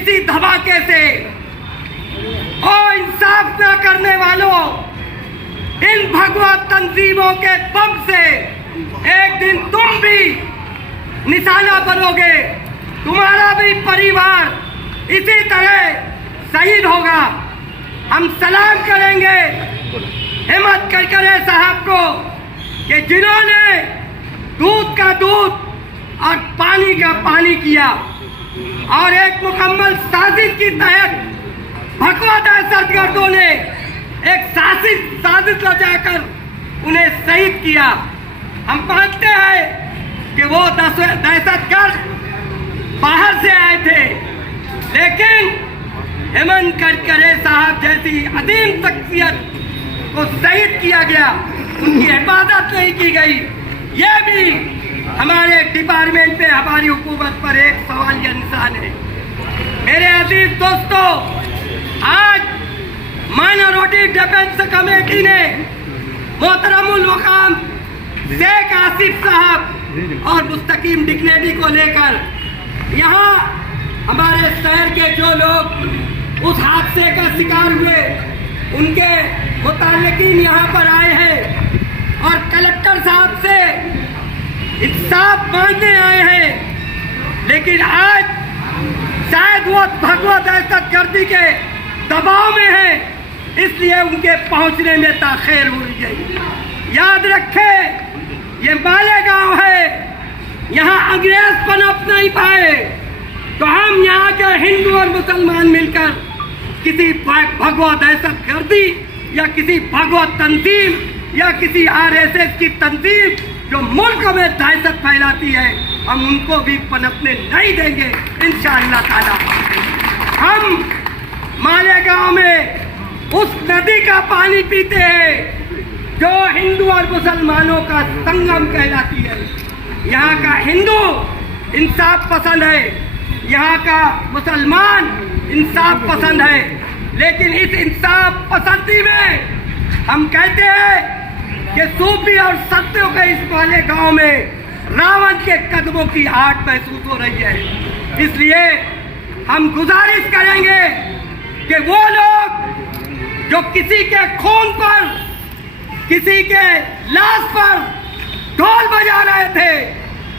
इसी धमाके से। और इंसाफ न करने वालों, इन भगवा तंजीमों के बम से एक दिन तुम भी निशाना बनोगे, तुम्हारा भी परिवार इसी तरह शहीद होगा। हम सलाम करेंगे हिम्मत करकरे साहब को कि जिन्होंने दूध का दूध और पानी का पानी किया और एक मुकम्मल साजिश की तहत भगवा दहशतगर्दों ने एक साजिश रचाकर उन्हें शहीद किया। हम मानते हैं कि वो दहशतगर्द बाहर से आए थे, लेकिन हेमंत करकरे साहब जैसी अदीम शख्सियत को शहीद किया गया, उनकी हिफाजत नहीं की गई। ये भी हमारे डिपार्टमेंट पे, हमारी हुकूमत पर एक सवालिया निशान है। मेरे अजीज दोस्तों, आज माइनॉरिटी डिफेंस कमेटी ने मोहतरमुल मुकाम शेख आसिफ साहब और मुस्तकीम डिग्नेटी को लेकर यहाँ हमारे शहर के जो लोग उस हादसे का शिकार हुए उनके मुताल्लिकीन यहाँ पर आए हैं और कलेक्टर साहब से इंसाफ मांगने आए हैं। लेकिन आज शायद वो भगवा दहशतगर्दी के दबाव में है, इसलिए उनके पहुंचने में ताख़ीर हुई गई। याद रखें, ये मालेगांव है, यहाँ अंग्रेज पनप नहीं पाए, तो हम यहाँ के हिंदू और मुसलमान मिलकर किसी भगवा दहशतगर्दी या किसी भगवा तंजीम या किसी आरएसएस की तंजीम जो मुल्क में दहशत फैलाती है, हम उनको भी पनपने नहीं देंगे इंशाअल्लाह ताला। हम मालेगांव में उस नदी का पानी पीते हैं जो हिंदू और मुसलमानों का संगम कहलाती है। यहाँ का हिंदू इंसाफ पसंद है, यहाँ का मुसलमान इंसाफ पसंद है, लेकिन इस इंसाफ पसंदी में हम कहते हैं कि सूफी और सत्यों के इस वाले गांव में रावण के कदमों की आहट महसूस हो रही है। इसलिए हम गुजारिश करेंगे कि वो लोग जो किसी के खून पर, किसी के लाश पर ढोल बजा रहे थे,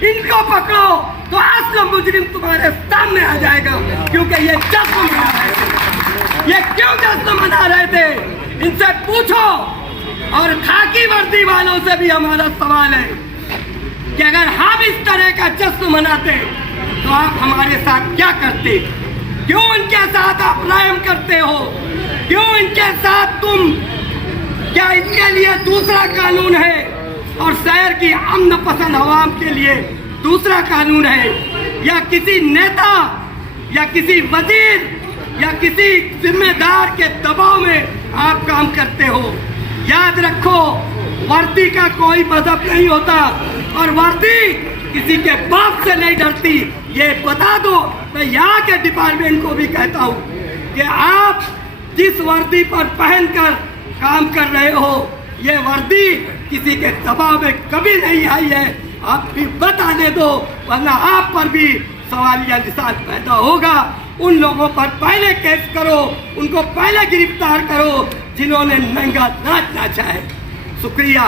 इनको पकड़ो तो असली मुजरिम तुम्हारे सामने आ जाएगा। क्योंकि ये जश्न मना रहे थे, ये क्यों जश्न मना रहे थे, इनसे पूछो। और खाकी वर्दी वालों से भी हमारा सवाल है कि अगर हम इस तरह का जश्न मनाते तो आप हमारे साथ क्या करते? क्यों इनके साथ आप रहम करते हो? क्यों इनके साथ तुम, क्या इनके लिए दूसरा कानून है और शहर की अमन पसंद अवाम के लिए दूसरा कानून है? या किसी नेता या किसी वजीर या किसी जिम्मेदार के दबाव में आप काम करते हो? याद रखो, वर्दी का कोई मजहब नहीं होता और वर्दी किसी के बाप से नहीं डरती, ये बता दो। मैं यहाँ के डिपार्टमेंट को भी कहता हूँ कि आप जिस वर्दी पर पहनकर काम कर रहे हो, ये वर्दी किसी के दबाव में कभी नहीं आई है। आप भी बताने दो, वरना आप पर भी सवालिया निशान पैदा होगा। उन लोगों पर पहले केस करो, उनको पहले गिरफ्तार करो जिन्होंने नंगा नाच नाचा है। शुक्रिया।